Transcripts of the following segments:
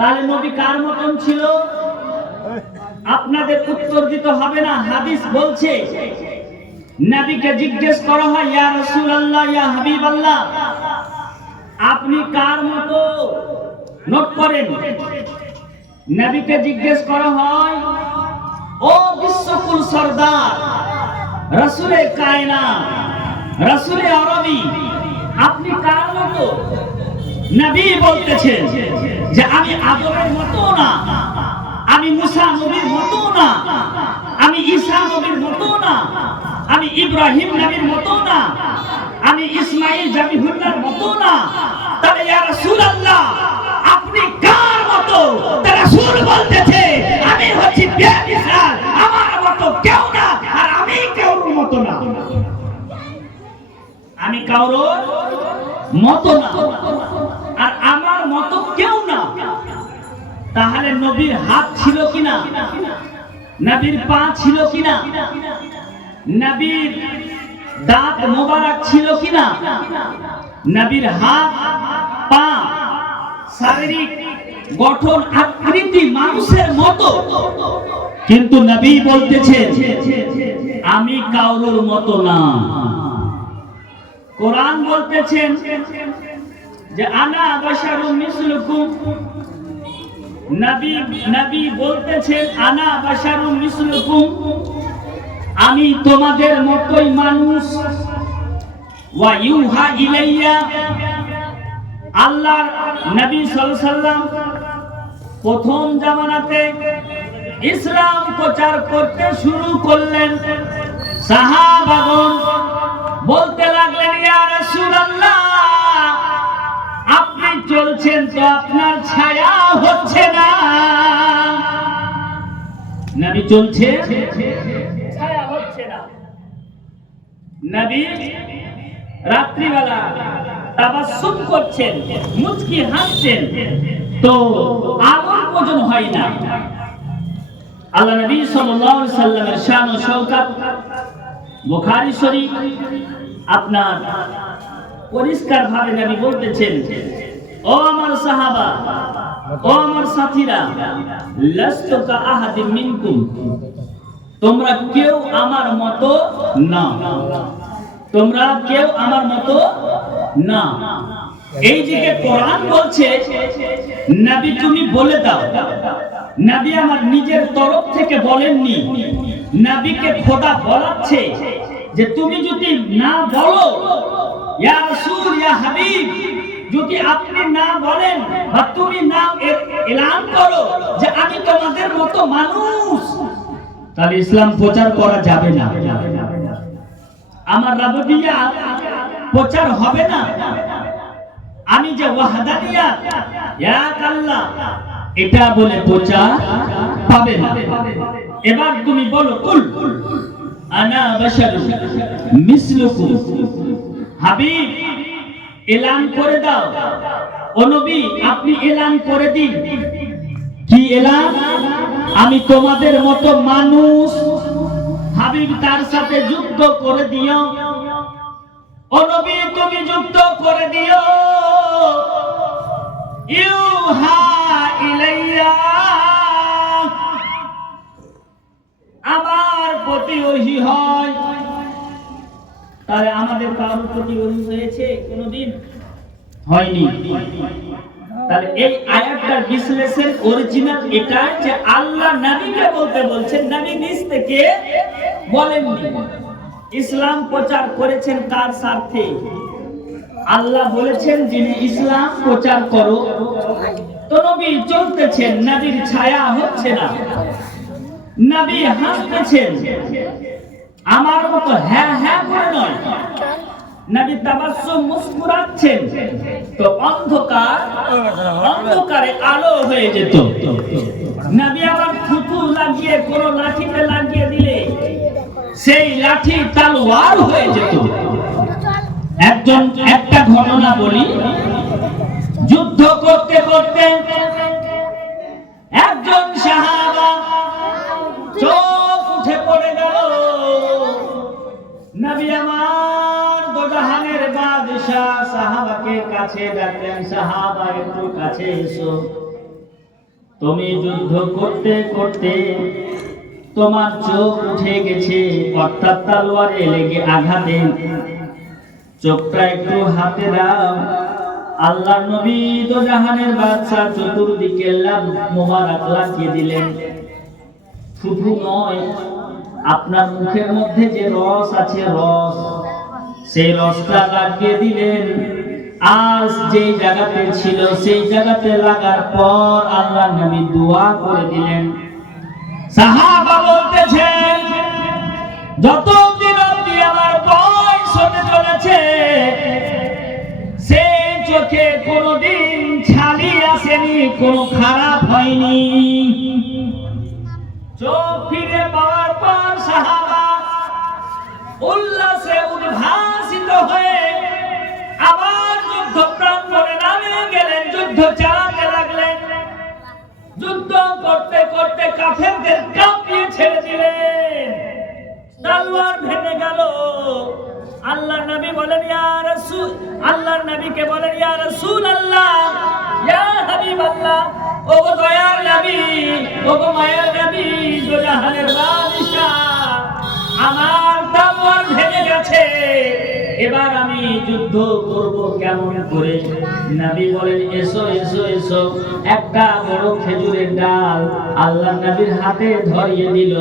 তাহলে নবী কার মতন ছিল? আপনাদের উত্তর দিতে হবে না, হাদিস বলছে। নবীকে জিজ্ঞেস করা হয়, ইয়া রাসূলুল্লাহ, ইয়া হাবিবাল্লাহ, আপনি কার মতো? নোট করেন, নবীকে জিজ্ঞেস করা হয়, ও বিশ্বকুল সরদার, রাসূলে কায়নাত, রাসূলে আরবি, আপনি কার মতো? নবী বলতেছেন যে আমি আদমের মতো না, আমি মুসা নবীর মতো না, আমি ঈসা নবীর মতো না, আমি ইব্রাহিম নবীর মতো না, আমি ইসমাঈল জাবিহুল্লাহর মতো না। তাহলে ইয়া রাসূলুল্লাহ, আপনি কার মতো? তা রাসূল বলতেছে, আমি হচ্ছি বেমিসাল, আমার মতো কেউ না, আর আমি কারোর মতো না, আমি কারোর মতো না, আর আমার মতো কেউ না। তাহলে নবীর হাত ছিল কিনা? নবীর পা ছিল কিনা? নবীর দাঁত মোবারক ছিল কিনা? নবীর হাত, পা, শারীরিক গঠন আকৃতি মানুষের মতো, কিন্তু নবী বলতেছেন আমি কারোর মতো না। কোরআন বলতেছেন যে আনা বাশারুম মিসলুকুম, নবী বলতেছেন আনা বাশারুম মিসলুকুম, আমি তোমাদের মতোই মানুষ। ওয়া ইউহা ইলাইয়া, আল্লাহর নবী সাল্লাল্লাহু আলাইহি সাল্লাম প্রথম জামানাতে ইসলাম প্রচার করতে শুরু করলেন। সাহাবাগণ বলতে লাগলেন, ইয়া রাসূলুল্লাহ, আপনি চলছেন তো আপনার ছায়া হচ্ছে না। নবী চলছে, ছায়া হচ্ছে না। নবী রাত্রিবেলা তাবাসসুম করছেন, মুচকি হাসছেন, তো আলোর প্রয়োজন হয় না। আল্লাহ নবী সাল্লাল্লাহু আলাইহি সাল্লামের শান ও শওকত বুখারী শরীফ আপনার পরিষ্কার ভাবে নবী বলতেছেন, ও আমার সাহাবা, ও আমার সাথীরা, লাস্তু কা আহাদিন মিনকুম, তোমরা কেউ আমার মতো না, তোমরা কেউ আমার মতো না। এই যে কোরআন বলছে নবী তুমি বলে দাও, নবী আমার নিজের তরফ থেকে বলেননি, নবীকে খোদা বলাচ্ছে যে তুমি যদি না বলো, ইয়া রাসূল, ইয়া হাবিব, যদি আপনি না বলেন বা তুমি না এলান করো যে আমি তোমাদের মতো মানুষ, তাহলে ইসলাম প্রচার করা যাবে না, আমার রাবুবিয়াত প্রচার হবে না। আমি যে ওয়াহদানিয়াত, এক আল্লাহ, এটা বলে প্রচার পাবে না। এবার তুমি বলো, কুল আনা বাশারুম মিসলুকুম, হাবিব এলান করে দাও, ও নবী আপনি এলান করে দিন। কি এলান? আমি তোমাদের মতো মানুষ। হাবিব তার সাথে যুদ্ধ করে দিও, ও নবী তুমি যুদ্ধ করে দিও। ইউহা ইলাইয়া, আমার প্রতি ওহী হয়। তাহলে আমাদের কারোর প্রতি ওহী হয়েছে কোনদিন? হয়নি। তাহলে এই আয়াতটার বিশ্লেষণ অরিজিনাল এটা যে আল্লাহ নবীকে বলতে বলছেন, নবী নিজ থেকে বলেননি। ইসলাম প্রচার করেছেন কার স্বার্থে? আল্লাহ বলেছেন যিনি ইসলাম প্রচার করো, তো নবী চলতেছেন, নবীর ছায়া হচ্ছে না, নবী হাসতেছেন আমার মতো হ্যাঁ হ্যাঁ করে নয়, নবী তাবাসসুম মুস্কুরাচ্ছেন, তো অন্ধকারে আলো হয়ে যেত। নবী আবার থুতু লাগিয়ে কোন লাঠিতে লাগিয়ে দিলে সেই লাঠি তলোয়ার হয়ে যেত। একটা ঘটনা বলি, যুদ্ধ করতে করতে একজন সাহাবা চোখ উঠে পড়ে গেল। নবী আমার দোজাহানের বাদশা সাহাবাকে কাছে ডাকলেন, সাহাবা একটু কাছে এসো। তুমি যুদ্ধ করতে করতে তোমার চোখ উঠে গেছে, অর্থাৎ তলোয়ারে লেগে আঘাতে চোখটা একটু হাতে দাও। আল্লাহর নবী তো জাহানের বাদশা, চতুর্দিকে লাভ মোবারক লাগিয়ে দিলেন। শুধু নয়, আপনার মুখের মধ্যে যে রস আছে, রস, সেই রসটা লাগিয়ে দিলেন। আর যেই জায়গাতে ছিল সেই জায়গাতে লাগার পর আল্লাহর নবী দোয়া করে দিলেন। সাহাবা বলতেছেন, যতদিন অবধি আমার বয়স হতে চলেছে সে চোখে কোনোদিন ছালি আসেনি, কোনো খারাপ হয়নি। চোখ ফিরে পাওয়ার পর সাহাবা উল্লাসে উদ্ভাসিত হয়ে আবার যুদ্ধ প্রাঙ্গণে নামে গেলেন, যুদ্ধ চালাতে লাগলেন। যুদ্ধ করতে করতে কাফেরদের কাঁপিয়ে ছেড়ে দিলেন, তলোয়ার ভেঙে গেল। আল্লাহর নবী বলেন, ইয়া রাসূল, আল্লাহর নবীকে বলেন, ইয়া রাসূলুল্লাহ, ইয়া হাবিবাল্লাহ, ও গো দয়ার নবী, ও গো মায়ার নবী, দো জাহানের বাদশা, আমার তলোয়ার ভেঙে গেছে, এবার আমি যুদ্ধ করব কেমন করে? নবী বলেন, এসো এসো এসো। একটা বড় খেজুরের ডাল আল্লাহর নবীর হাতে ধরিয়ে দিল,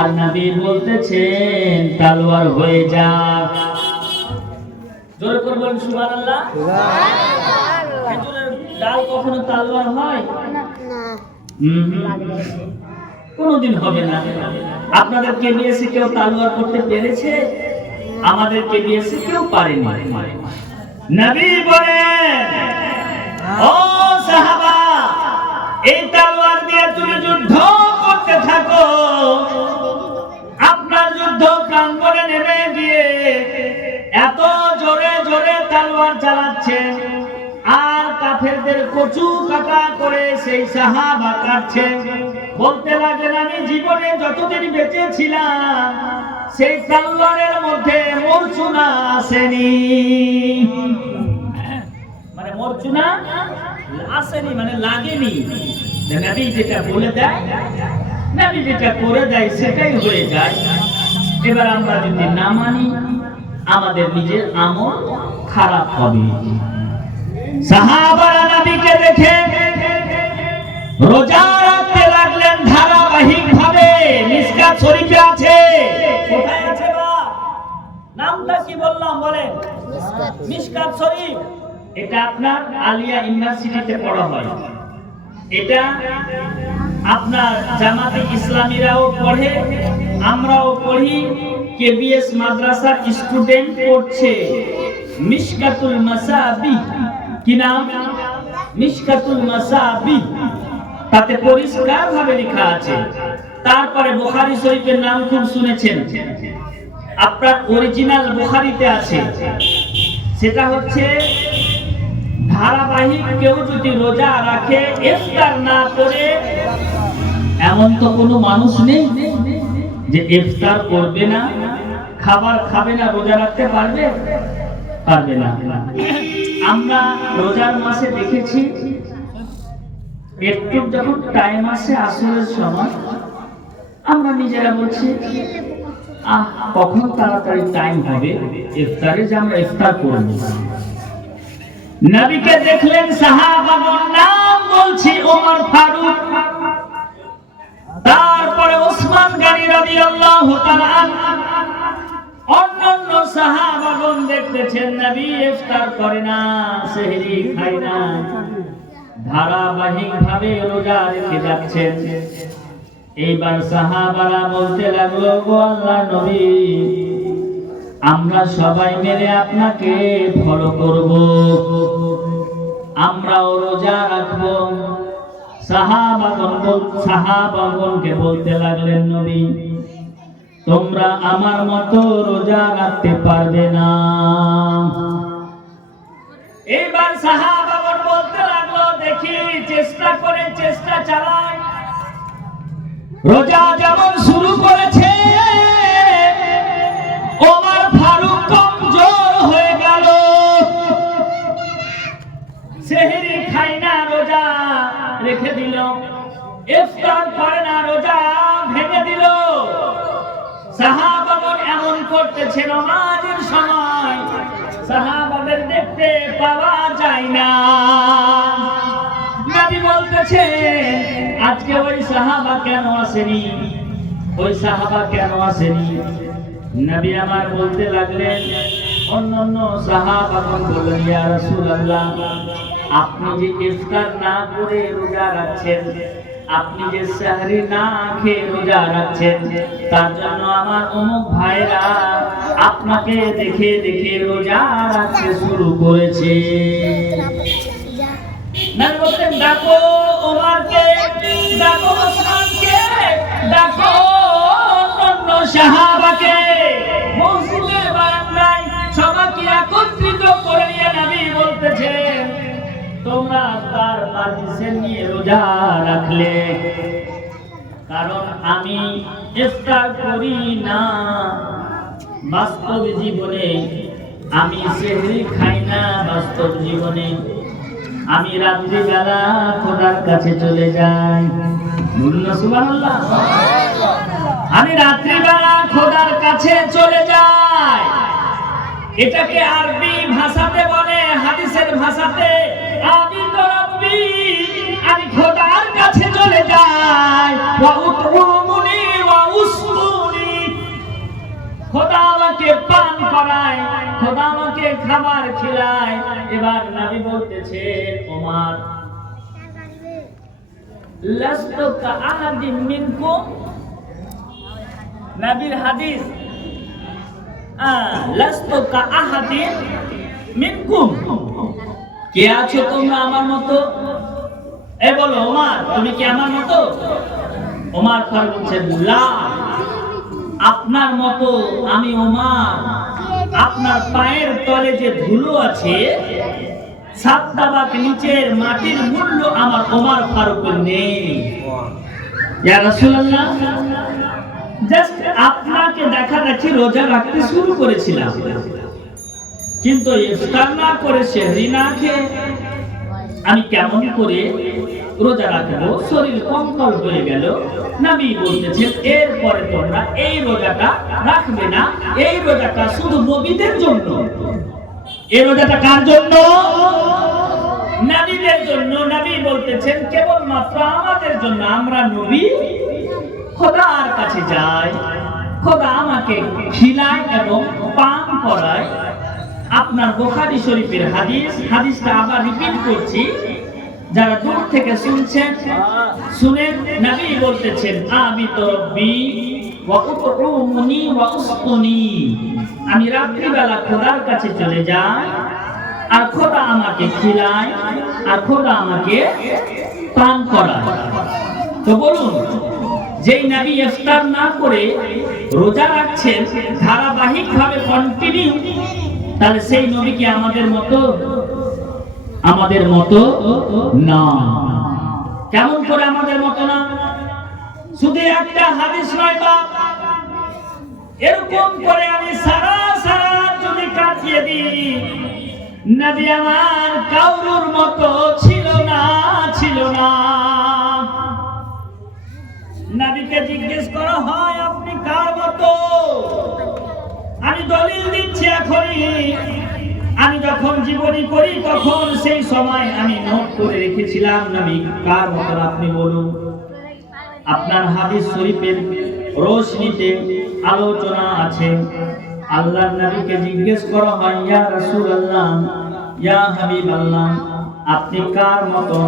আর নবী বলতেছেন, তলোয়ার হয়ে যাক। জোরে করে বলেন সুবহানাল্লাহ। খেজুরের ডাল কখনো তলোয়ার হয় না? কোনোদিন হবে না। আপনাদের কেবিএসে কেউ তলোয়ার করতে পেরেছে? আমাদের কেবিএসে কেউ পারেনি। নবী বলেন, ও সাহাবা, এই তলোয়ার দিয়ে তুমি যুদ্ধ করতে থাকো। আপনার যুদ্ধ প্রাঙ্গণে নেমে গিয়ে এত জোরে জোরে তলোয়ার চালাচ্ছে, আর কাফেরদের কচু কাটা করে সেই সাহাবা কাটছে। বলতে লাগলেন, আমি জীবনে যতদিন বেঁচে ছিলাম সেই তলোয়ারের মধ্যে মরচুনা আসেনি। মানে মরচুনা আসেনি, মানে লাগেনি। নবী যেটা বলে দেয়, নবী যেটা করে দেয় সেটাই হয়ে যায়। এবার আমরা যদি না মানি, আমাদের নিজের আমল খারাপ হবে। সাহাবারা নবীকে দেখে রোজা রাখতে লাগলেন ধারাবাহিক ভাবে। মিশকাত শরীফে আছে। কোথায় আছে বা? নামটা কি বললাম বলেন? মিশকাত শরীফ। এটা আপনার আলিয়া ইউনিভার্সিটিতে পড়া হয়। এটা আপনার জামাতে ইসলামীরাও পড়ে, আমরাও পড়ি। কেবিএস মাদ্রাসার স্টুডেন্ট পড়ছে। মিশকাতুল মাসাবিহ। কি নাম? মিশকাতুল মাসাবিহ। তাতে পরিষ্কার ভাবে লেখা আছে। তারপরে বুখারী শরীফের নাম খুব শুনেছেন, আপনার অরিজিনাল বুখারীতে আছে। সেটা হচ্ছে ধারাবাহিক কেউ যদি রোজা রাখে ইফতার না করে, এমন তো কোনো মানুষ নেই যে ইফতার করবে না, খাবার খাবে না, রোজা রাখতে পারবে? পারবে না। আমরা রোজার মাসে দেখেছি, একটু যখন টাইম আসে আসরের সময়, আমরা নিজেরা বলছি, কখন তাড়াতাড়ি টাইম হবে ইফতারে, যে আমরা ইফতার করব। নবীকে দেখলেন সাহাবাগণ, নাম বলছি ওমর ফারুক, তারপরে ওসমান গনি রাদিয়াল্লাহু তাআলা আনহু, অন্যান্য সাহাবাগণ দেখতেছেন নবী ইফতার করে না, সেহরি খায় না, ধারাবাহিক ভাবে রোজা রেখে যাচ্ছেন। এইবার সাহাবারা বলতে লাগলো, গো আল্লাহর নবী, আমরা সবাই মিলে আপনাকে ফলো করব, আমরাও রোজা রাখবো। সাহাবাগণকে বলতে লাগলেন, নবী, তোমরা আমার মতো রোজা রাখতে পারবে না। এবার সাহাবাগণ বলতে লাগলো, দেখি চেষ্টা করে, চেষ্টা চালাই। রোজা যেমন শুরু করেছে, ওমর ফারুক কমজোর হয়ে গেল, সেহরি খাই না, রোজা রেখে দিল। ইফতার করে না, রোজা ভেঙে দিল। সাহাবাগণ এমন করতেছে নামাজের সময়, সাহাবাদের দেখতে পাওয়া যায় না। নবী বলতেছে আজকে ওই সাহাবা কেন আসেনি, ওই সাহাবা কেন আসেনি? নবী আমার বলতে লাগলেন, অন্যান্য সাহাবাগণ বললেন, ইয়া রাসূলুল্লাহ, আপনি যে ইফতার না করে রোজা রাখছেন, আপনি যে সেহরি না খেয়ে রোজা রাখছেন, তার জন্য আমার অমুক ভাইরা আপনাকে দেখে দেখে রোজা রাখতে শুরু করেছে। নবী বললেন, ডাকো ওমরকে, ডাকো ওসমানকে, ডাকো অন্য সাহাবাকে। মসজিদের বারান্দায় সবাইকে একত্রিত করে নিয়ে নবী বলতেছেন, তোমরা তার পারমিশন নিয়ে রোজা রাখলে, কারণ আমি ইফতার করি না। বাস্তব জীবনে আমি সেহরি খাই না। বাস্তব জীবনে আমি রাত্রিবেলা খোদার কাছে চলে যাই। বলুন না সুবহানাল্লাহ। আমি রাত্রিবেলা খোদার কাছে চলে যাই। এটাকে আরবি ভাষাতে বলে, হাদিসের ভাষাতে আমি তো রব্বি, আমি খোদার কাছে চলে যাই। ওয়া উতরুমুনি ওয়া উসকুনি, খোদা আমাকে পান করায়, খোদা আমাকে খাবার খিলায়। এবার নবী বলতেছে, ওমর, লাস্তু কাআহাদিন মিনকুম, নবীর হাদিস, লাস্তু কাআহাদিন মিনকুম, কে আছো তোমরা আমার মতো? এ বলো ওমর, তুমি কি আমার মতো? ওমর ফারুক বলছেন, লা, আপনার মতো আমি ওমর। আপনার পায়ের তলে যে ধুলো আছে, সাতটাবাক নিচের মাটির মূল্য আমার ওমর ফারুকের নেই। ইয়া রাসূলুল্লাহ, জাস্ট আপনাকে দেখা দেখি রোজা রাখতে শুরু করেছিলাম, কিন্তু ইফতার না করে সেহরি না খেয়ে আমি কেমন করে রোজা রাখবো? শরীর কঙ্কাল হয়ে গেল। নবী বলতেছেন, এরপরে তোমরা এই রোজাটা রাখবে না। এই রোজাটা শুধু নবীদের জন্য। এই রোজাটা কার জন্য? নবীদের জন্য। নবী বলতেছেন কেবলমাত্র আমাদের জন্য। আমরা নবী খোদার কাছে যাই, খোদা আমাকে খিলায় এবং পান করায়। আপনার বুখারী শরীফের হাদিস, হাদিসটা আবার রিপিট করছি, যারা দূর থেকে শুনছেন শুনেন। নবী বলতেছেন, আমি তো রব্বি ওয়া উতরুমুনি ওয়া উসকুনি, আমি রাত্রিবেলা খোদার কাছে চলে যাই, আর খোদা আমাকে খিলায়, আর খোদা আমাকে পান করায়। তো বলুন, যেই নবী ইফতার না করে রোজা রাখছেন ধারাবাহিকভাবে কন্টিনিউ, তাহলে সেই নবী কি আমাদের মতো? আমাদের মতো না। কেমন করে আমাদের মতো না? শুধু একটা হাদিস নয় বাপ, এরকম করে আমি সারা সারা যদি কাটিয়ে দিই, নবী আমার কাউরুর মতো ছিল না, ছিল না। নবীকে জিজ্ঞেস করা হয়, আপনি কার মতো? আমি দলিল দিচ্ছি এখনই। আমি যখন জীবনী করি তখন সেই সময় আমি নোট করে রেখেছিলাম, নবী কার মতো আপনি বলুন। আপনার হাদিস শরীফের রোশনীতে আলোচনা আছে। আল্লাহর নবীকে জিজ্ঞেস করা হয়, ইয়া রাসূলুল্লাহ, ইয়া হাবিবাল্লাহ, আপনি কার মতো?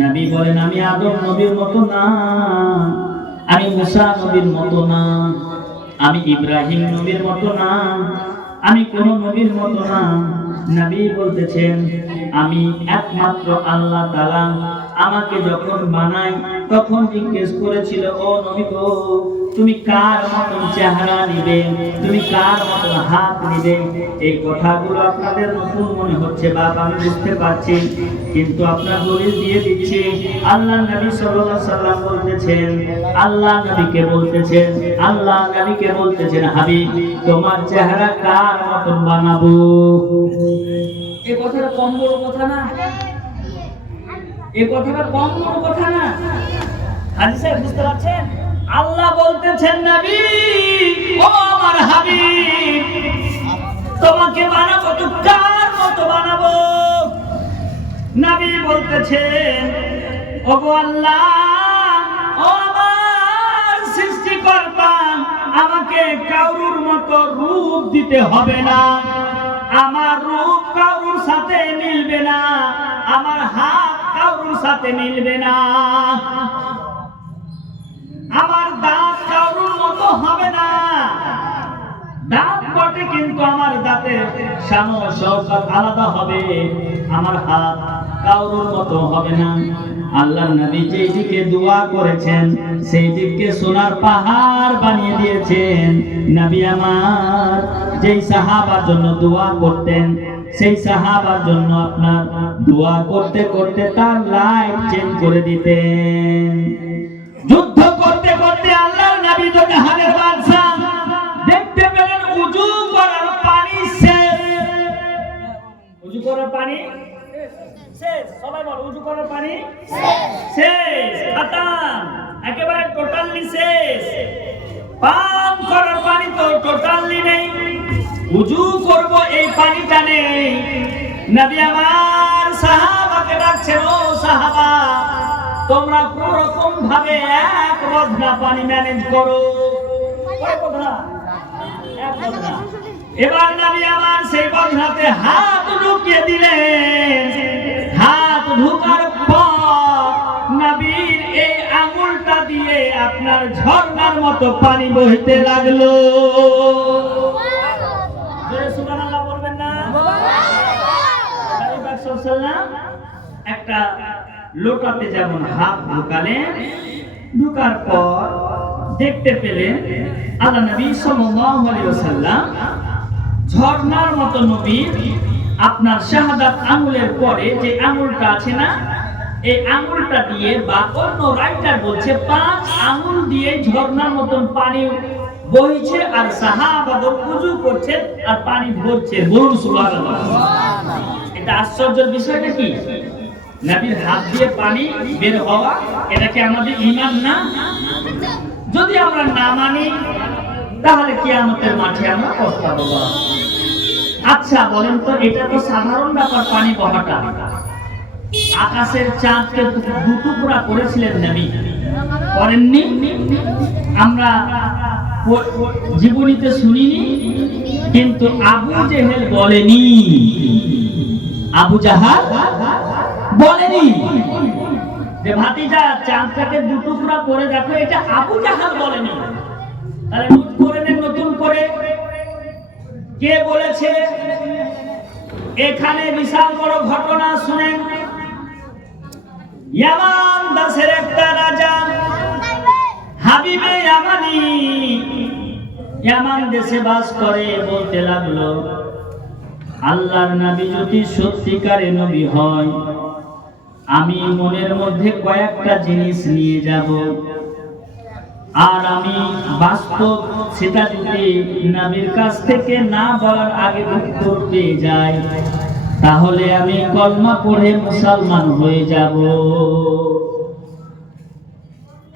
নবী বলেন, আমি আদম নবীর মতো না, আমি মুসা নবীর মতো না, আমি ইব্রাহিম নবীর মতো না, আমি কোন নবীর মতো না। নবী বলতেছেন, আমি একমাত্র আল্লাহ তাআলা আমাকে যখন বানাই তখন জিজ্ঞেস করেছিল, ও নবী গো, তুমি কার মতন চেহারা নিবে, তুমি কার মতন হাত নিবে? এই কথাগুলো আপনাদের নতুন মনে হচ্ছে বাবা, আমি বুঝতে পারছি, কিন্তু আপনার দলিল দিয়ে দিচ্ছি। আল্লাহ নবী সাল্লাল্লাহু আলাইহি সাল্লাম বলতেছেন, আল্লাহ নবীকে বলতেছেন, আল্লাহ নবীকে বলতেছেন, হাবিব, তোমার চেহারা কার মতন বানাবো? এই কথাটা কম বড় কথা না? এই কথাটা কম বড় কথা না? হাদিসে বুঝতে পারছেন? আল্লাহ বলতেছেন নবী ও আমার হাবিব তোমাকে বানাবো তো কার মতো বানাবো? নবী বলতেছেন ওগো আল্লাহ ও আমার সৃষ্টিকর্তা আমাকে কারুর মতো রূপ দিতে হবে না, আমার রূপ কারুর সাথে মিলবে না, আমার হাত কারুর সাথে মিলবে না, আমার দাঁত কারুর মতো হবে না। দাঁত বটে কিন্তু আমার দাঁতের শান ও শওকত আলাদা হবে, আমার হাত কারুর মতো হবে না। আল্লাহর নবী যেই দিকে দোয়া করেছেন সেই দিককে সোনার পাহাড় বানিয়ে দিয়েছেন। নবী আমার যেই সাহাবার জন্য দোয়া করতেন সেই সাহাবার জন্য আপনার দোয়া করতে করতে তার লাইফ চেঞ্জ করে দিতেন। যুদ্ধ করতে করতে আল্লাহর নবী তো জাহানের বাদশা দেখতে পেলেন উযু করার পানি শেষ। উযু করার পানি শেষ। সবাই বল উযু করার পানি শেষ, খতম, একেবারে টোটালি শেষ। পান করার পানি তো টোটালি নেই, উযু করব এই পানিটা নেই। নবী আমার সাহাবাকে ডাকছেন ও সাহাবা তোমরা কোন রকম ভাবে এক বদনা পানি ম্যানেজ করো। কয় বদনা? এক বদনা। এবার নবী আমার সেই বদনাতে হাত ঢুকিয়ে দিলেন। হাত ঢুকার পর নবীর এই আঙুলটা দিয়ে আপনার ঝর্ণার মতো পানি বইতে লাগলো। জোরে সুবহানাল্লাহ বলবেন না? নবী পাক সাল্লাল্লাহু আলাইহি ওয়াসাল্লাম একটা লোটাতে যেমন হাত ঢুকালেন, ঢুকার পর দেখতে পেলেন আল্লাহ নবী সাল্লাল্লাহু আলাইহি ওয়াসাল্লাম ঝর্ণার মতো নবীর আপনার শাহাদাত আঙ্গুলের পরে যে আঙ্গুলটা আছে না এই আঙ্গুলটা দিয়ে বা অন্য রাইটার বলছে 5 আঙ্গুল দিয়ে ঝর্ণার মতন পানি বইছে আর সাহাবাগণ ওযু করছে আর পানি ঝরছে। বলুন সুবহানাল্লাহ। এটা আশ্চর্যের বিষয়টা কি? নবীর হাত দিয়ে পানি বের হওয়া এটা কি আমাদের ঈমান না? যদি আমরা না মানি তাহলে কিয়ামতের মাঠে আমরা পস্তাবো। আচ্ছা বলেন তো এটা তো সাধারণ ব্যাপার পানি বহাটা। আকাশের চাঁদকে দুটুকরা করেছিলেন নবী, করেননি? আমরা জীবনীতে শুনিনি, কিন্তু আবু জেহেল বলেনি, আবু জাহাল বলেনি যে ভাতিজা চাঁদটাকে দুটুকরা করে দেখো, এটা আবু জাহাল বলেনি। তাহলে নোট করে নেন নতুন করে কে বলেছে। এখানে বিশাল বড় ঘটনা শুনেন। ইয়ামান দেশের একটা রাজা হাবিবে ইয়ামানি ইয়ামান দেশে বাস করে, বলতে লাগলো আল্লাহর নবী যদি সত্যিকারে নবী হয় আমি মনের মধ্যে কয়েকটা জিনিস নিয়ে যাব, আর আমি বাস্তব সেটা যদি নবীর কাছ থেকে না বলার আগে উত্তর পেয়ে যাই তাহলে আমি কলমা পড়ে মুসলমান হয়ে যাব।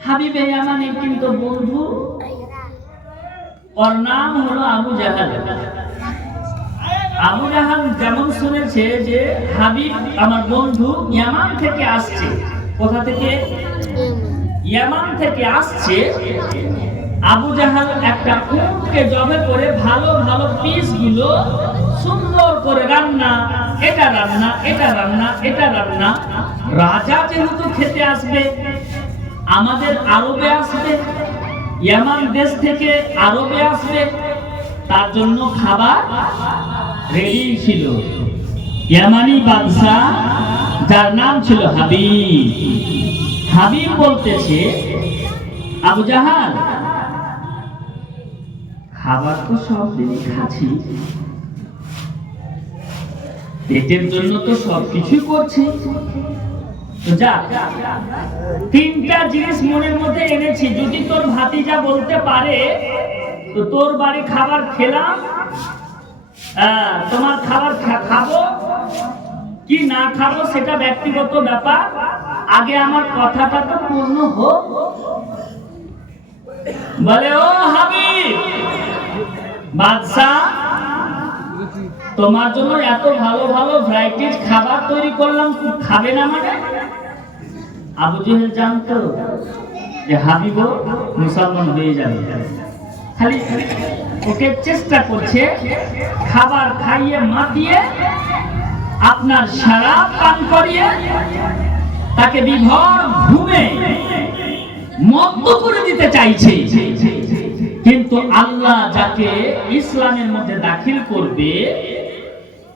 হাবিবে ইয়ামানি কিন্তু বন্ধু, ওর নাম হলো আবু জাহাল। আবু জাহাল যেমন শুনেছে যে হাবিব আমার বন্ধু ইয়ামান থেকে আসছে, কোথা থেকে? ইয়ামান থেকে আসছে। আবু জাহাল একটা উটকে জবে করে ভালো ভালো পিস গুলো সুন্দর করে রান্না, এটা রান্না, এটা রান্না, এটা রান্না। রাজা যেহেতু খেতে আসবে, আমাদের আরবে আসবে, ইয়ামান দেশ থেকে আরবে আসবে, তার জন্য খাবার রেডি ছিল। ইয়ামানি বাদশা যার নাম ছিল হাবিব, হাবিব বলতেছে আবু জাহাল খাবার তো সব দিনই খাচ্ছি, পেটের জন্য তো সবকিছু করছি, তো যা তিনটা জিনিস মনের মধ্যে এনেছি, যদি তোর ভাতিজা বলতে পারে তো তোর বাড়ি খাবার খেলাম, তোমার খাবার খাবো কি না খাবো সেটা ব্যক্তিগত ব্যাপার, আগে আমার কথাটা তো পূর্ণ হোক। বলে ও হাবিব বাদশাহ, তোমার জন্য এত ভালো ভালো ভ্যারাইটিস খাবার তৈরি করলাম, খাবে না মানে? আবু জেহেল জানতো যে হাবিব মুসলমান হয়ে যাবে, খালি ওকে চেষ্টা করছে খাবার খাইয়ে মাতিয়ে আপনার শরাব পান করিয়ে তাকে বিভোর ঘুমে মত্ত করে দিতে চাইছে। কিন্তু আল্লাহ যাকে ইসলামের মধ্যে দাখিল করবে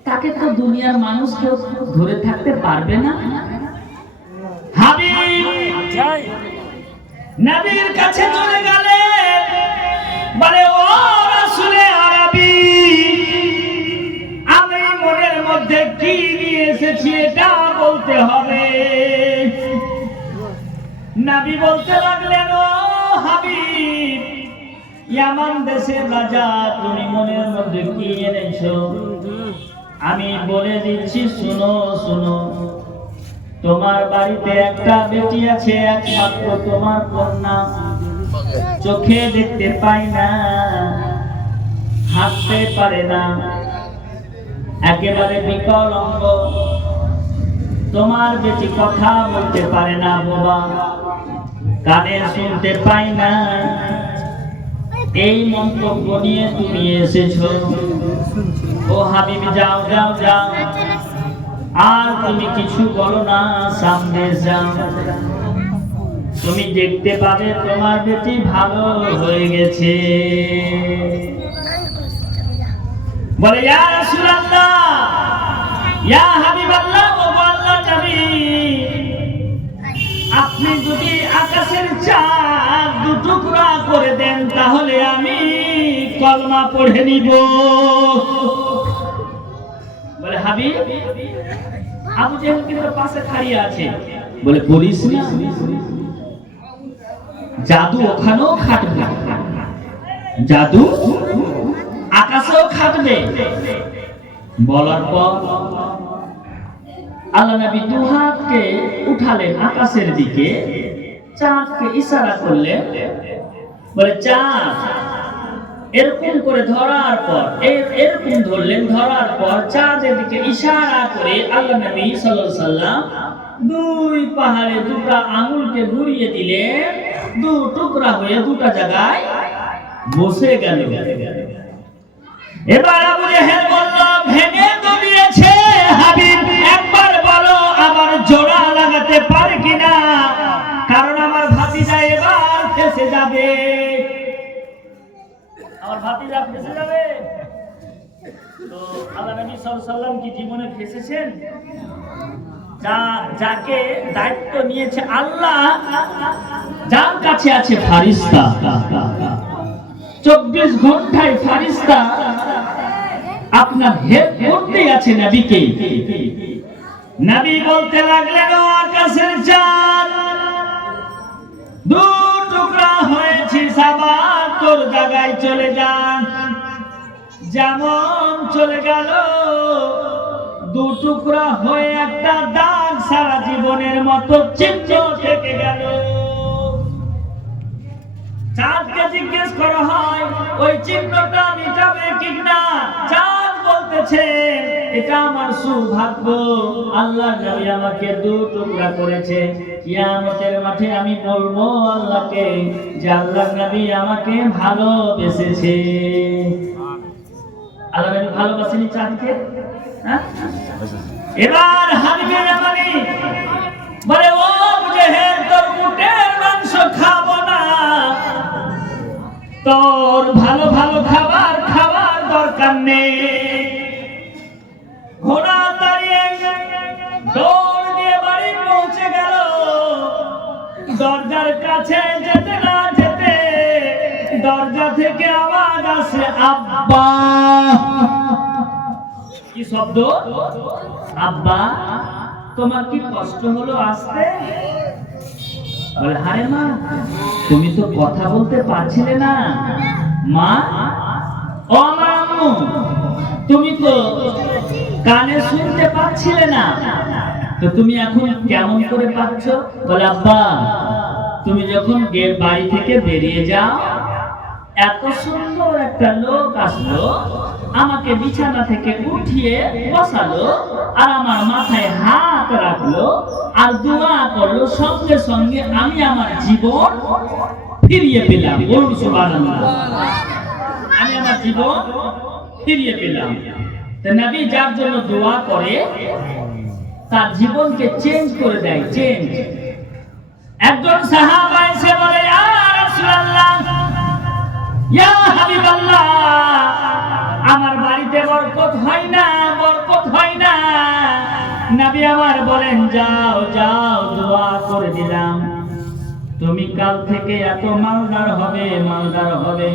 তাকে তো দুনিয়ার মানুষ কেউ ধরে থাকতে পারবে না। হাবিব নবীর কাছে চলে গেলেন, বলে ও রাসূলে আরবী, আমি মনের মধ্যে কি নিয়ে এসেছি এটা বলতে হবে। নবী বলতে লাগলেন, ও হাবিব, ইয়ামান দেশের রাজা, তুমি মনের মধ্যে কি এনেছো আমি বলে দিচ্ছি, শুনো শুনো। তোমার বাড়িতে একটা বেটি আছে, একমাত্র তোমার কন্যা, চোখে দেখতে পায় না, হাঁটতে পারে না, একেবারে বিকলাঙ্গ। তোমার বেটি কথা বলতে পারে না, বাবা কানে শুনতে পায় না। এই মন্তব্য নিয়ে তুমি এসেছো। ও হাবিব, যাও যাও যাও, আর তুমি কিছু বলো না, সামনে যাও, তুমি দেখতে পাবে তোমার বেটি ভালো হয়ে গেছে। বলে ইয়া রাসূলুল্লাহ, ইয়া হাবিবাল্লাহ, ও আল্লাহর নবী, আপনি যদি আকাশের চাঁদ দুটুকরা করে দেন তাহলে আমি কলমা পড়ে নিব। বলে হাবিব, আবু জেহেল কিন্তু পাশে দাঁড়িয়ে আছে, বলে করিস না, জাদু ওখানেও খাটবে, জাদু আকাশেও খাটবে। বলার পর আল্লাহ নবী দু হাতকে উঠালেন আকাশের দিকে, চাঁদকে ইশারা করলেন, বলে চাঁদ, এরকম করে ধরার পর এরকম ধরলেন, ধরার পর চাঁদের দিকে ইশারা করে আল্লাহ নবী সাল্লাল্লাহু আলাইহি সাল্লাম দুই পাহাড়ে দুটো আঙুলকে ঘুরিয়ে দিলেন, দু টুকরা হয়ে দুটো জায়গায় বসে গেল। এবার আবু জেহেল বলল, ভেঙে তো দিয়েছে হাবিব, একবার বলো আবার জোড়া লাগাতে পারে কিনা, কারণ আমার ভাতিজা এবার ফেসে যাবে, আমার ভাতিজা ফেসে যাবে। তো আল্লাহ নবী সাল্লাল্লাহু আলাইহি সাল্লাম কি জীবনে ফেসেছেন? যাকে দায়িত্ব নিয়েছে আল্লাহ, যার কাছে আছে ফারিস্তা, 24 ঘন্টায় ফারিস্তা আপনার হেল্প করতে আছে নবীকে। নবী বলতে লাগলেন, আকাশের চাঁদ দু টুকরা হয়েছে, আবার তোর জায়গায় চলে যান। যেমন চলে গেল, দু টুকরা হয়ে একটা দাগ সারা জীবনের মতো চিহ্ন থেকে গেল। চাঁদকে জিজ্ঞেস করা হয় ওই চিহ্নটা মিটাবে কিনা, চাঁদ বলতেছে এটা আমার সৌভাগ্য, আল্লাহ নবী আমাকে দু টুকরা করেছে। কিয়ামতের মাঠে আমি বলবো আল্লাহকে যে আল্লাহ নবী আমাকে ভালোবেসেছে। আল্লাহ নবী ভালোবাসেনি চাঁদকে? এবার হাবিবের আমানি বলে, ও জেহেল, তোর উটের মাংস খাবো না, তোর ভালো ভালো খাবার খাবার দরকার নেই। ঘোড়া দাঁড়িয়ে দৌড় দিয়ে বাড়ি পৌঁছে গেল। দরজার কাছে যেতে না যেতে দরজা থেকে আওয়াজ আসে, আব্বা। কি শব্দ? আব্বা, তোমার কি কষ্ট হলো আসতে? বলে, আরে মা, তুমি তো কথা বলতে পারছিলে না। মা, ও আমার আম্মু, তুমি তো কানে শুনতে পাচ্ছিলে না, তো তুমি এখন কেমন করে পাচ্ছ? বলে, আব্বা, তুমি যখন বাড়ি থেকে বেরিয়ে যাও এত সুন্দর একটা লোক আসলো, আমাকে বিছানা থেকে উঠিয়ে বসালো, আর আমার মাথায় হাত রাখলো, আর দোয়া করলো, সঙ্গে সঙ্গে আমি আমার জীবন ফিরিয়ে পেলাম। বলুন সুবহানাল্লাহ। আমি আমার জীবন ফিরিয়ে পেলাম। তো নবী যার জন্য দোয়া করে তার জীবনকে চেঞ্জ করে দেয়, চেঞ্জ। একজন সাহাবা এসে বলে, ইয়া রাসূলুল্লাহ, ইয়া হাবিবাল্লাহ, আমার বাড়িতে বরকত হয় না, বরকত হয় না। নবী আমার বলেন, যাও যাও, দোয়া করে দিলাম, তুমি কাল থেকে এত মালদার হবে, মালদার হবে,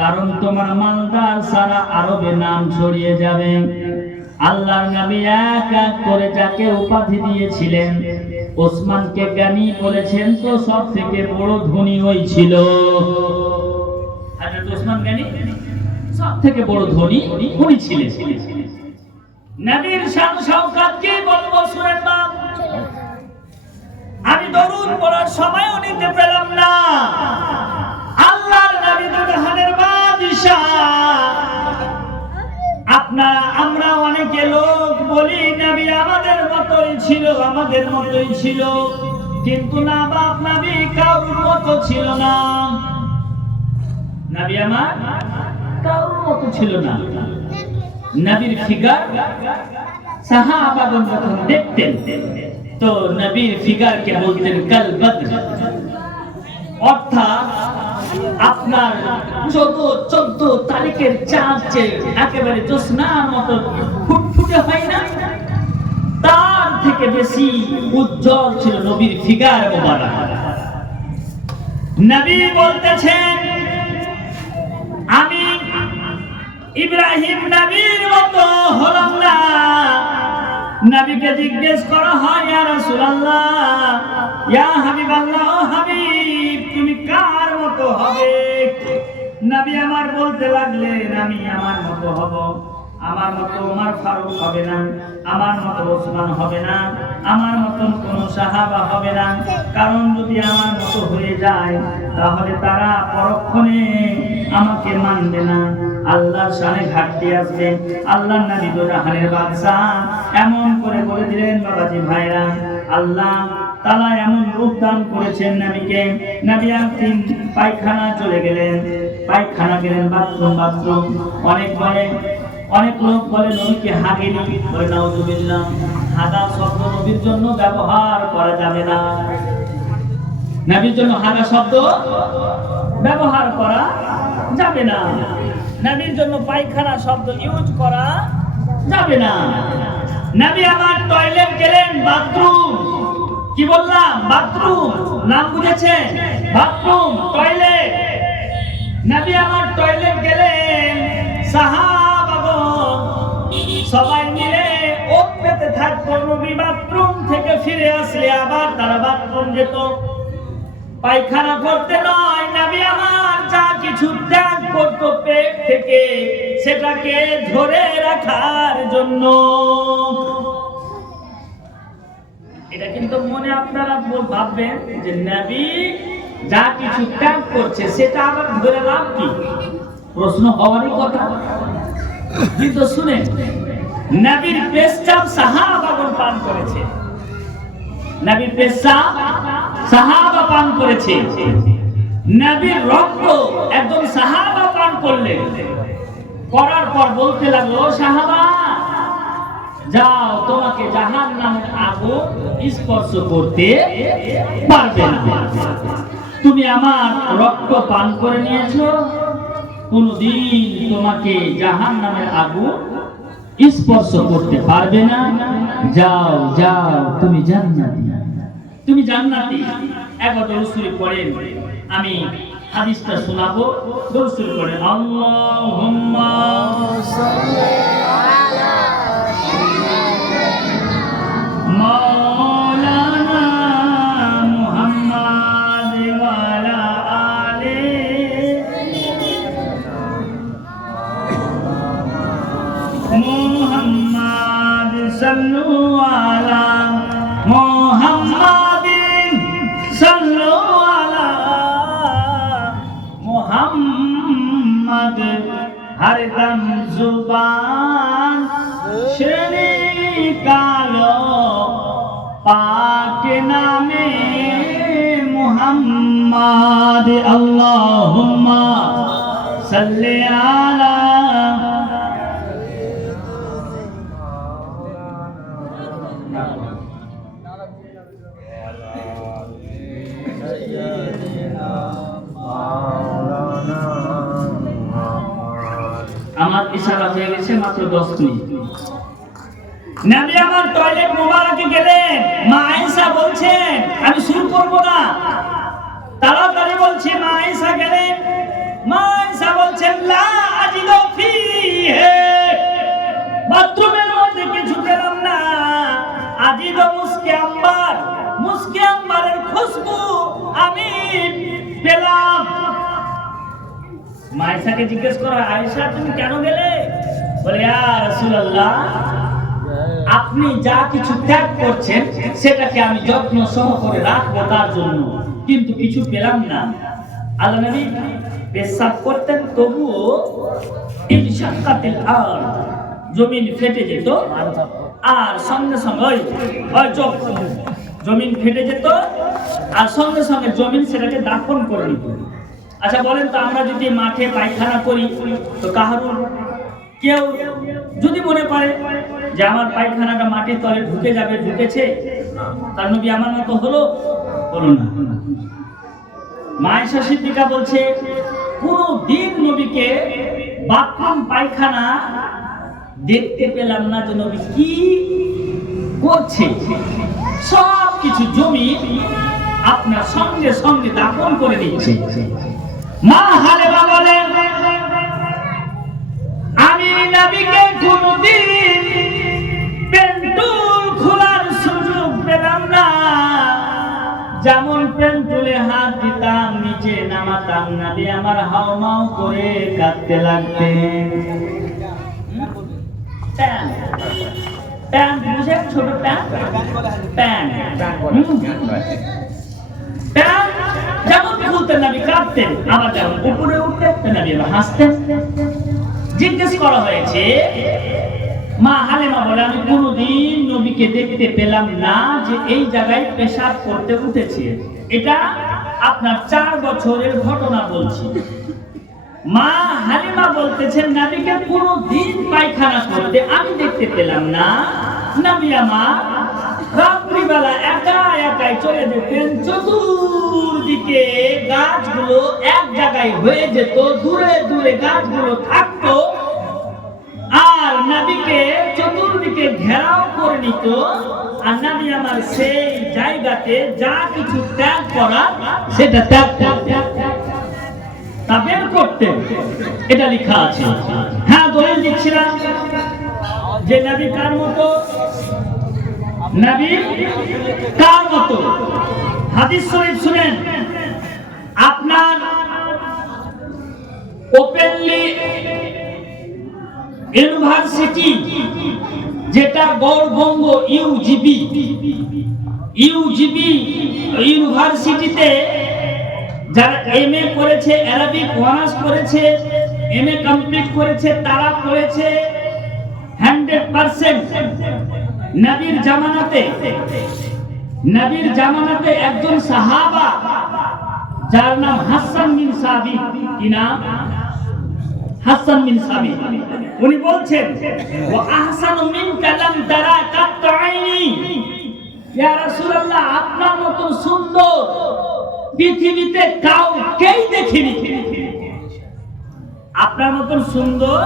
কারণ তোমার মালদার সারা আরবে নাম ছড়িয়ে যাবে। আল্লাহর নবী এক এক করে যাকে উপাধি দিয়েছিলেন, ওসমানকে জ্ঞানী বলেছেন তো সব থেকে বড় ধনী ওই ছিল। হযরত ওসমান জ্ঞানী সব থেকে বড় ধনী উনি ছিলেন। নবীর শান শওকত কি বলবো, শুনেন বাপ। আমি দরুদ পড়ার সময়ও নিতে পেলাম না। আল্লাহর নবী দুজাহানের বাদশা। আমরা অনেকে লোক বলি নবী আমাদের মতোই ছিল, আমাদের মতোই ছিল, কিন্তু না বাপ, নবী কারোর মতো ছিল না। নবী আমার কারোর মতো ছিল না। নবীর ফিগার সাহাবাগণ যখন দেখতেন তো নবীর ফিগারকে বলতেন কাল বদর, অর্থাৎ আপনার 14 তারিখের চাঁদ যে একেবারে জ্যোৎস্নার মতো ফুটফুটে হয় না, তার থেকে বেশি উজ্জ্বল ছিল নবীর ফিগার মোবারক। নবী বলতেছেন, আমি ইব্রাহিম নবীর মতো হলাম না। নবীকে জিজ্ঞেস করা হয়, ইয়া রাসূলুল্লাহ, ইয়া হাবিবাল্লাহ, ও হাবিব, তুমি কার মতো হবে? নবী আমার বলতে লাগলেন, আমি আমার মতো হব। আমার মতো ওমর ফারুক হবে না, আমার মতো ওসমান হবে না, আমার মতন কোন সাহাবা হবে না। কারণ যদি আমার মতো হয়ে যায় তাহলে তারা পরক্ষণে আমাকে মানবে না, আল্লাহর শানে ঘাটতি আসবে। আল্লাহর নবী দুজাহানের বাদশা এমন করে বলে দিলেন। বাবাজি ভাইরা, আল্লাহ তাআলা এমন রূপ দান করেছেন নবীকে। নবী একদিন পায়খানা চলে গেলেন, পায়খানা গেলেন, বাথরুম। অনেক লোক বলে নবীকে হাগেনি, বলে নাউজুবিল্লাহ। হাগা শব্দ নবীর জন্য ব্যবহার করা যাবে না। নবীর জন্য হাগা শব্দ ব্যবহার করা যাবে না। নবীর জন্য পায়খানা শব্দ ইউজ করা যাবে না। নবী আমার টয়লেট গেলেন, বাথরুম। কি বললাম? বাথরুম। নাম বুঝেছেন? Bathroom, toilet. নবী আমার টয়লেট গেলেন, সাহাবাগণ সবাই মিলে ওত পেতে থাকতো। নবী বাথরুম থেকে ফিরে আসলে আবার তারা বাথরুম যেত। পায়খানা করতে নয়, নবী আমার যা কিছু ত্যাগ করতো পেট থেকে, সেটাকে ধরে রাখার জন্য। এটা কিন্তু মনে আপনারা ভাববেন যে নবী যা কিছু ত্যাগ করছে সেটা আবার ধরে লাভ কি? প্রশ্ন হওয়ারই কথা। কিন্তু শুনেন, নবীর পেশাব সাহাবাগণ পান করেছে। নবীর পেশাব সাহাবা পান করেছে। নবীর রক্ত একজন সাহাবা পান করলেন। করার পর বলতে লাগলো, সাহাবা যাও, তোমাকে জাহান্নামের আগুন স্পর্শ করতে পারবে না। তুমি আমার রক্ত পান করে নিয়েছো, কোনদিন তোমাকে জাহান্নামের আগুন স্পর্শ করতে পারবে না। যাও যাও, তুমি জান্নাতি, তুমি জান্নাতি। একবার দরুদ শরীফ পড়েন, আমি হাদিসটা শোনাবো। দরুদ শরীফ পড়েন। আল্লাহুম্মা সাল্লি আলা মাওলানা মুহাম্মাদ ওয়া আলা আলি মুহাম্মাদ, সাল্লু আলা মুহাম্মাদিন, সাল্লু আলা মুহাম্মাদ। हरदम जुबान श्री कालो पाक नामे मुहम्मद अल्लाहुम्मा सल्ली अला আমার ইশারা হয়ে গেছে মাত্র 10 মিনিট। নবী আমার টয়লেট মোবারকে গেলেন, মা আয়েশা বলছেন আমি শুরু করব না, তাড়াতাড়ি বলছি। মা আয়েশা গেলেন, মা আয়েশা বলছেন লা আজিদু ফিহি, বাথরুমের মধ্যে কিছু পেলাম না। আজিদু মুস্কি আম্বার, মুস্কি আম্বারের খুশবু আমি পেলাম। মা আয়েশাকে জিজ্ঞেস করা, আয়েশা তুমি কেন গেলে? বলে ইয়া রাসূলুল্লাহ, আপনি যা কিছু ত্যাগ করছেন সেটাকে আমি যত্ন সহকারে রাখবো তার জন্য, কিন্তু কিছু পেলাম না। আল্লাহ নবী পেশাব করতেন, তবুও ইনশাক্কাতিল আরদ, জমিন ফেটে যেত, আর সঙ্গে সঙ্গে ওই জমিন ফেটে যেত, আর সঙ্গে সঙ্গে জমিন সেটাকে দাফন করে নিত। আচ্ছা বলেন তো, আমরা যদি মাঠে পায়খানা করি তো কাহারুর কেউ যদি মনে পারে যে আমার পায়খানাটা মাটির তলে ঢুকে যাবে, ঢুকেছে, তার নবী আমার মতো হলো না। মা আয়েশা সিদ্দিকা বলছে কোনো দিন নবীকে বাথরুম পায়খানা দেখতে পেলাম না যে নবী কি করছে। সব কিছু জমি আপনার সঙ্গে সঙ্গে দাফন করে দিচ্ছে। মা হালেমা বলেন আমি নবীকে কোনদিন পেন্টুল খোলার সুযোগ পেলাম না। যেমন পেন্টুলে হাত দিতাম, নিচে নামাতাম, নবী আমার হাউমাউ করে কাঁদতে লাগতেন। প্যান্ট বুঝেন, ছোট প্যান্ট, প্যান্ট যেমন খুলতেন নবী কাঁদতেন, আবার যেমন উপরে উঠতেন নবী হাসতেন। জিজ্ঞেস করা হয়েছে, মা হালেমা বলে আমি কোনদিন নবীকে দেখতে পেলাম না যে এই জায়গায় পেশাব করতে উঠেছে। এটা আপনার 4 বছরের ঘটনা বলছি। মা হালিমা বলতেছেন নবীকে কোনদিন পায়খানা করতে আমি দেখতে পেলাম না। নবী আমার রাত্রিবেলা একা একাই চলে যেতেন, চতুর্দিকে গাছগুলো এক জায়গায় হয়ে যেত, দূরে দূরে গাছগুলো থাকতো, আর নবীকে চতুর্দিকে ঘেরাও করে নিত। আর নবী আমার সেই জায়গাতে যা কিছু ত্যাগ করা সেটা ত্যাগ তা বের করতেন, এটা লেখা আছে। হ্যাঁ, দলিল দিচ্ছিলাম যে নবী কার মতো, নবী কার মতো। হাদিস শরীফ শুনেন, আপনার ওপেনলি ইউনিভার্সিটি যেটা গৌরবঙ্গ ইউজিবি ইউনিভার্সিটিতে যারা এমএ করেছে, অ্যারাবিক অনার্স করেছে, এমএ কমপ্লিট করেছে, তারা করেছে 100%। নবীর জামানাতে একজন সাহাবা যার নাম হাসান বিন সাবিত, কি নাম? হাসান বিন সাবিত। উনি বলছেন ওয়া আহসানু মিনকা লাম তারা কাত্তু আইনি, ইয়া রাসূলুল্লাহ আপনার মতো সুন্দর পৃথিবীতে কাউকেই দেখিনি। আপনার মতো সুন্দর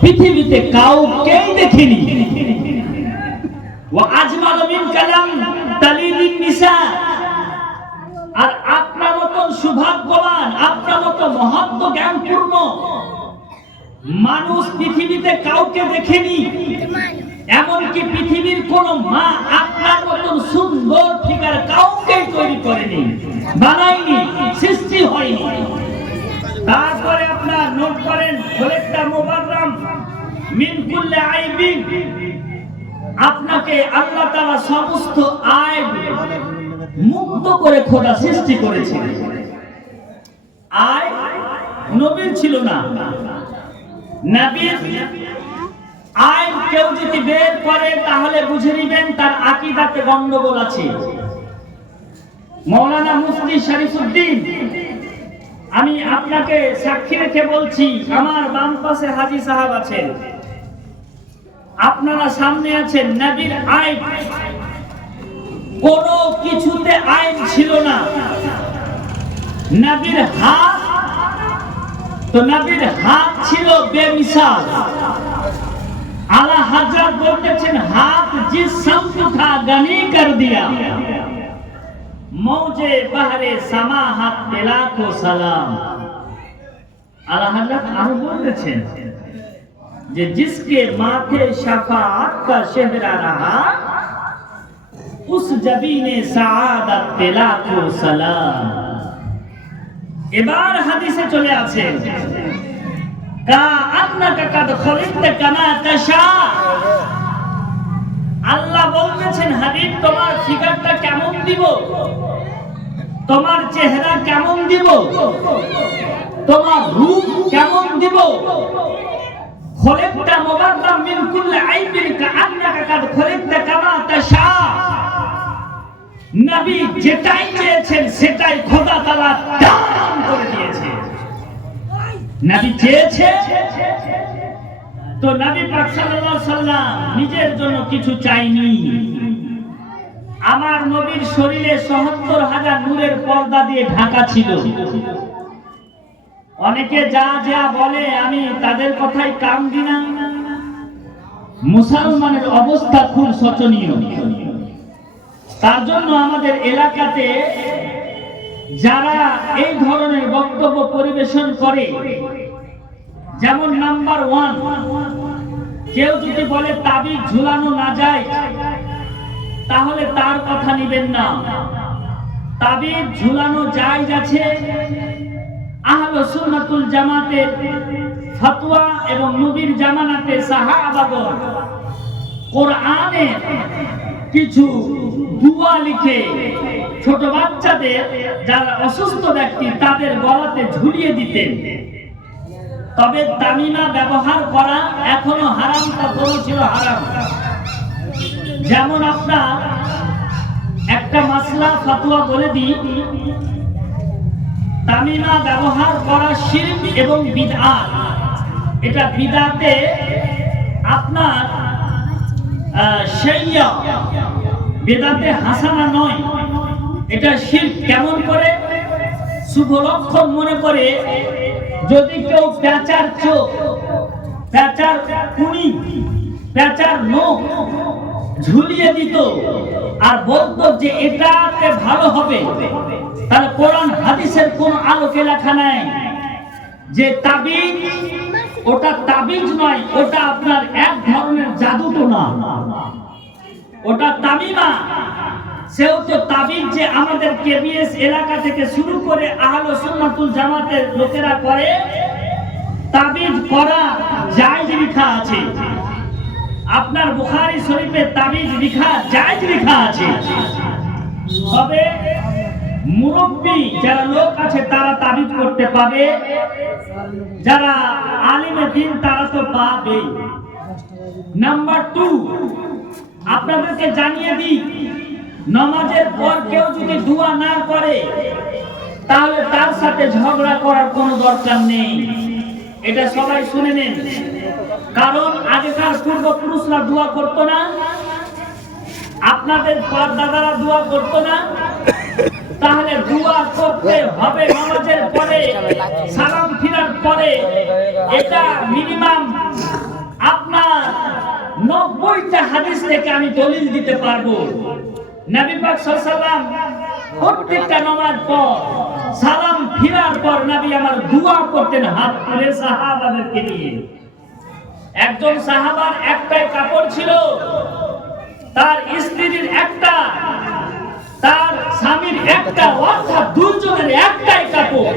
পৃথিবীতে কাউকেই দেখিনি। ওয়া আজমালু মিনকা লাম তালিদিন নিসা, আর আপনার মতো সৌভাগ্যবান, আপনার মতো মহত্ব জ্ঞানপূর্ণ মানুষ পৃথিবীতে কাউকে দেখেনি। এমনকি পৃথিবীর কোন মা আপনার মতন সুন্দর ফিগার কাউকে তৈরি করেনি, বানায়নি, সৃষ্টি হয়নি। তারপরে আপনার নোট করেন, খোলেকটা মুবাররাম মিন কুল্লি আইবিন, আপনাকে আল্লাহ তাআলা সমস্ত আইব মুক্ত করে খোদা সৃষ্টি করেছে। আইব নবীর ছিল না, নবীর আইন কেউ যদি বের করে তাহলে বুঝে নেবেন তার আকীদাতে গন্ডগোল আছে। মাওলানা মুফতি শরীফুদ্দীন, আমি আপনাকে সাক্ষী রেখে বলছি, আমার বাম পাশে হাজী সাহেব আছেন, আপনারা সামনে আছেন। নবীর আইন কোন কিছুতে আইন ছিল না। নবীর হাত, তো নবীর হাত ছিল বেমিসাল। আলা হযরত বলতেছেন, হাত জিস শমস থা গনি কর দিয়া, মৌজে বাহরে সামা হাত পেলা কো সালাম। আলা হযরত আরো বলতেছেন যে जिसके माथे शफाअत का शहरा रहा उस जबीने सआदत पेला को सलाम। এবার হাদিসে চলে আছে, কা আন্নাকা কাদ খলিকতা কামা তাশা। আল্লাহ বলতেছেন, হাবিব তোমার ফিগারটা কেমন দিব, তোমার চেহারা কেমন দিব, তোমার রূপ কেমন দিব। খলিকতা মুবাররাম মিন কুল্লি আইবিন কাআন্নাকা কাদ খলিকতা কামা তাশা। নবী যেটাই চেয়েছেন সেটাই খোদা তাআলা দান করে দিয়েছে। নবী চেয়েছে তো নবী পাক সাল্লাল্লাহু আলাইহি সাল্লাম নিজের জন্য কিছু চাইনি। আমার নবীর শরীরে ৭৭,০০০ নূরের পর্দা দিয়ে ঢাকা ছিল। অনেকে যা যা বলে আমি তাদের কথাই কান দিই না। মুসলমানের অবস্থা খুব শোচনীয়। তার জন্য আমাদের এলাকাতে যারা এই ধরনের বক্তব্য পরিবেশন করে, যেমন নাম্বার 1, কেউ যদি বলে তাবিজ ঝুলানো না যায় তাহলে তার কথা নেবেন না। তাবিজ ঝুলানো জায়েজ আছে। আহলে সুন্নাতুল জামাতের ফতোয়া এবং নবীর জামানাতে সাহাবাগণ কোরআনে কিছু দুয়া লিখে ছোট বাচ্চাদের, যারা অসুস্থ ব্যক্তি, তাদের গলাতে ঝুলিয়ে দিতেন। তবে তামিমা ব্যবহার করা এখনো হারাম, তখনও ছিল হারাম। যেমন আপনার একটা মাসলা ফতোয়া বলে দিই, তামিমা ব্যবহার করা শিরক এবং বিদআত। এটা বিদআতে আপনার শাইয়া, বেদাতে হাসানা নয়, এটা শিরক। কেমন করে? শুভ লক্ষণ মনে করে যদি কেউ পেঁচার চোখ, পেঁচার কুনি, পেঁচার নখ ঝুলিয়ে দিত আর বলতো যে এটাতে ভালো হবে, তাহলে কোরআন হাদিসের কোন আলোকে লেখা নাই যে তাবিজ, ওটা তাবিজ নয়, ওটা আপনার এক ধরনের জাদু টোনা, ওটা তামিমা। সেও তো তাবিজ যে আমাদের কেবিএস এলাকা থেকে শুরু করে আহলে সুন্নাতুল জামাতের লোকেরা করে, তাবিজ করা জায়েজ লেখা আছে। আপনার বুখারী শরীফে তাবিজ লেখা জায়েজ লেখা আছে। তবে মুরব্বি যারা লোক আছে তারা তাবিজ করতে পাবে, যারা আলিমে দ্বীন তারা তো পাবে। নাম্বার 2, আপনাদেরকে জানিয়ে দিই, নামাজের পর কেউ যদি দোয়া না করে তাহলে তার সাথে ঝগড়া করার কোনো দরকার নেই। এটা সবাই শুনে নেন। কারণ আগেকার পূর্বপুরুষরা দোয়া করতো না, আপনাদের পরদাদারা দোয়া করতো না, তাহলে দোয়া করতে হবে নামাজের পরে, সালাম ফিরার পরে। এটা মিনিমাম আপনার 90টা হাদিস থেকে আমি দলিল দিতে পারবো। নবী পাক সাল্লাল্লাহু আলাইহি ওয়াসাল্লাম প্রত্যেকটা নামাজ পর, সালাম ফিরার পর নবী আমার দোয়া করতেন হাত তুলে সাহাবাদেরকে নিয়ে। একজন সাহাবার একটাই কাপড় ছিল, তার স্ত্রীর একটা, তার স্বামীর একটা, অর্থাৎ দুজনের একটাই কাপড়।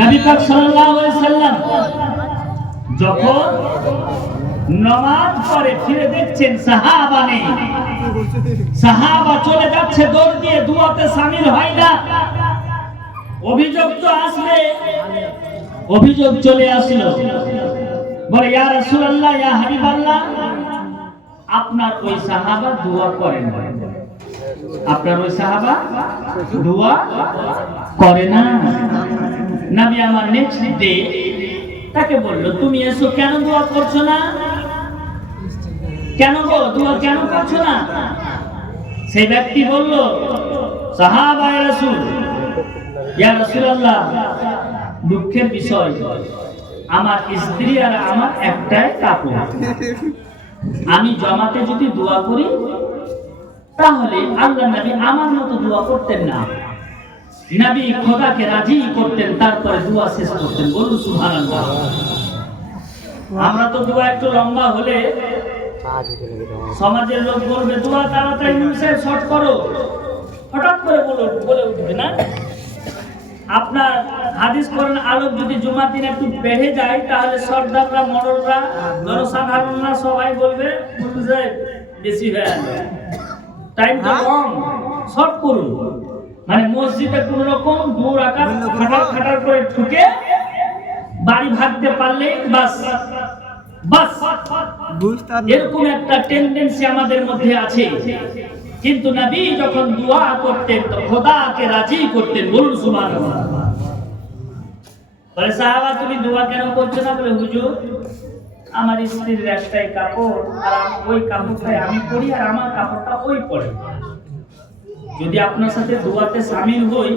নবী পাক সাল্লাল্লাহু আলাইহি ওয়াসাল্লাম যখন নামাজ পড়ে ফিরে দেখছেন সাহাবা নেই, সাহাবা চলে যাচ্ছে দৌড় দিয়ে, দুয়াতে শামিল হয় না। অভিযোগ তো আসবে, অভিযোগ চলে আসলো। বলে ইয়া রাসূলুল্লাহ ইয়া হাবিবাল্লাহ, আপনার ওই সাহাবা দোয়া করেন, আপনার ওই সাহাবা দোয়া করে না। নবী আমার নেক্সট ডে তাকে বলল, তুমি এসো, কেন দোয়া করছো না? কেন গো দোয়া কেন করছো না? সেই ব্যক্তি বলল, সাহাবা ইয়া রাসূল, ইয়া রাসূলুল্লাহ, দুঃখের বিষয় আমার স্ত্রী আর আমার একটাই কাপড়, আমি জমাতে যদি দোয়া করি তাহলে আল্লাহ নবী আমার মতো দোয়া করতেন না, নবী খোদাকে রাজি করতেন, তারপরে দোয়া শেষ করতেন। বলুন সুবহানাল্লাহ। আমরা তো দোয়া একটু লম্বা হলে সমাজের লোক বলবে দোয়া তাড়াতাড়ি মুখে শর্ট করো, হঠাৎ করে বলে উঠবে না। আপনার হাদিস কোরআন আলোক যদি জুমার দিন একটু বেড়ে যায় তাহলে সর্দাররা, মডলরা, জনসাধারণরা সবাই বলবে বুঝে বেশি হয়ে যাবে, টাইমটা কম, শর্ট করুন। মানে মসজিদে কোন রকম 2 রাকাত খাটার করে ঢুকে বাড়ি ভাগতে পারলে বাস বাস, এরকম একটা টেন্ডেন্সি আমাদের মধ্যে আছে। কিন্তু নবী যখন দোয়া করতেন তো খোদাকে রাজি করতেন। বলুন সুবহানাল্লাহ। বলে সাহাবা তুমি দোয়া কেন করছো না? বলে হুজুর আমার স্ত্রীর একটাই কাপড়, আর ওই কাপড়টাই আমি পরি আর আমার কাপড়টা ওই পরে, যদি আপনার সাথে দোয়াতে শামিল হই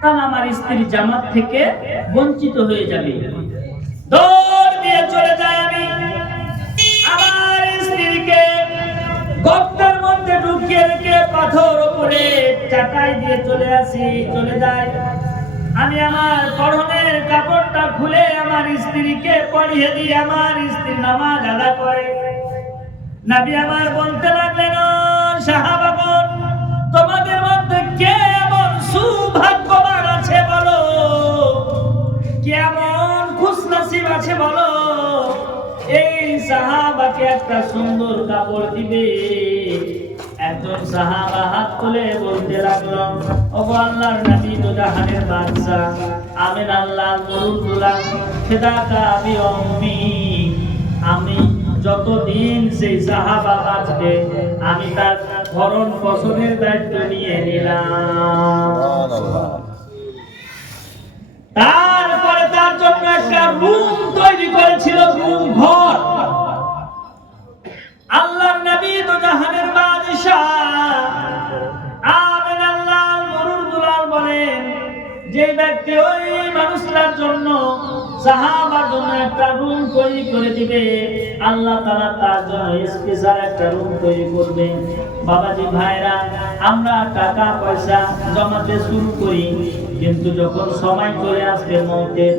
তাহলে আমার স্ত্রী জামাত থেকে বঞ্চিত হয়ে যাবে। দৌড় দিয়ে চলে যাই আমি, আমার স্ত্রীকে গর্তের মধ্যে ঢুকিয়ে রেখে পাথর উপরে চাটাই দিয়ে চলে আসি, চলে যাই। আমি আমার পরনের কাপড়টা খুলে আমার স্ত্রীকে পরিয়ে দিই, আমার স্ত্রী নামাজ আদা করে। নবী আমার বলতে লাগলেন, সাহাবাগণ তোমাদের মধ্যে কে এমন সৌভাগ্যবান আছে বলো, কেমন খুশনসিব আছে বলো, এই সাহাবাকে একটা সুন্দর কাপড় দিবে। একজন সাহাবা হাত তুলে বলতে লাগলো, ওগো আল্লাহর নবী তো জাহানের বাদশা, আমিন আল্লাহর নূরুল গুলাম, ফিদাকা আবি উম্মি, আমি যতদিন সেই সাহাবা বাঁচবে আমি তার ভরণ পোষণের দায়িত্ব নিয়ে নিলাম। তারপরে তার জন্য একটা রুম তৈরি করেছিল, রুম ঘর। আল্লাহর নবী তো জাহানের বাদশা, আমিন আল্লাহর নূরুল গুলাম বলেন, যে ব্যক্তি ওই মানুষটার জন্য, সাহাবার জন্য একটা রুম তৈরি করে দিবে, আল্লাহ তাআলা তার জন্য স্পেশাল একটা রুম তৈরি করবে। বাবাজি ভাইরা, আমরা টাকা পয়সা জমাতে শুরু করি, কিন্তু যখন সময় চলে আসবে মওতের,